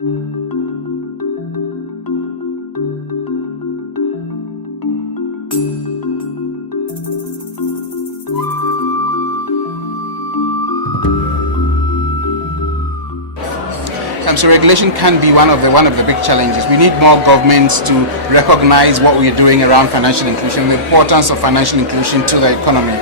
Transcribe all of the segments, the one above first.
So regulation can be one of the big challenges. We need more governments to recognize what we're doing around financial inclusion, the importance of financial inclusion to the economy.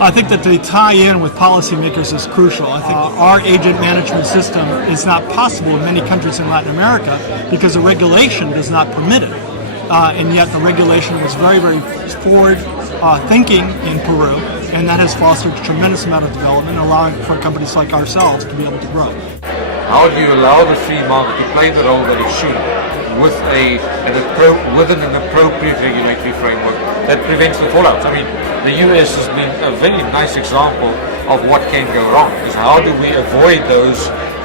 I think that the tie-in with policymakers is crucial. I think our agent management system is not possible in many countries in Latin America because the regulation does not permit it. And yet the regulation was very, very forward thinking in Peru, and that has fostered a tremendous amount of development, allowing for companies like ourselves to be able to grow. How do you allow the free market to play the role that it should within an appropriate regulatory framework that prevents the fallout? I mean, the US has been a very nice example of what can go wrong. Is how do we avoid those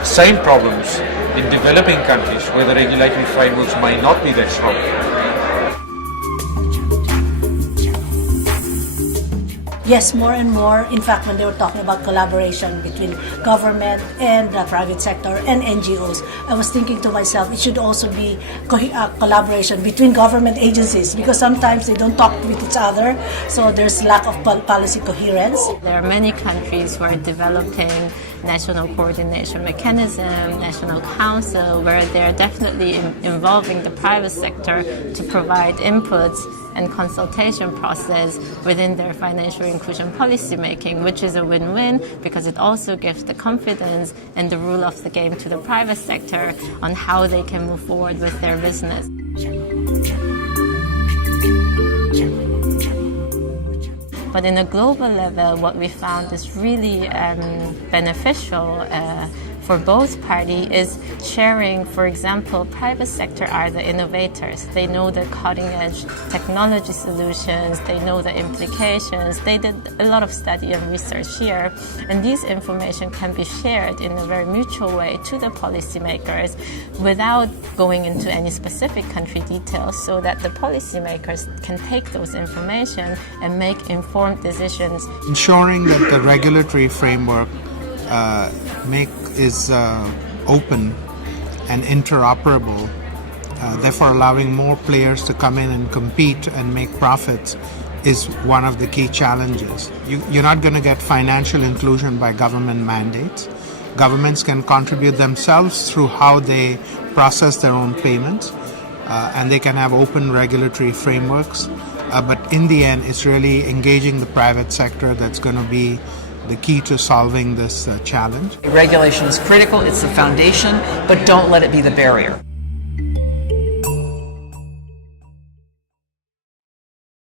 same problems in developing countries where the regulatory frameworks may not be that strong? Yes, more and more. In fact, when they were talking about collaboration between government and the private sector and NGOs, I was thinking to myself, it should also be collaboration between government agencies because sometimes they don't talk with each other, so there's lack of policy coherence. There are many countries who are developing national coordination mechanism, national council, where they're definitely involving the private sector to provide inputs and consultation process within their financial inclusion policy making, which is a win-win because it also gives the confidence and the rule of the game to the private sector on how they can move forward with their business. But in a global level, what we found is really beneficial for both parties is sharing. For example, private sector are the innovators. They know the cutting-edge technology solutions. They know the implications. They did a lot of study and research here. And these information can be shared in a very mutual way to the policymakers without going into any specific country details so that the policymakers can take those information and make informed decisions. Ensuring that the regulatory framework is open and interoperable, therefore allowing more players to come in and compete and make profits is one of the key challenges. You're not going to get financial inclusion by government mandates. Governments can contribute themselves through how they process their own payments, and they can have open regulatory frameworks. But in the end, it's really engaging the private sector that's going to be the key to solving this challenge. Regulation is critical, it's the foundation, but don't let it be the barrier.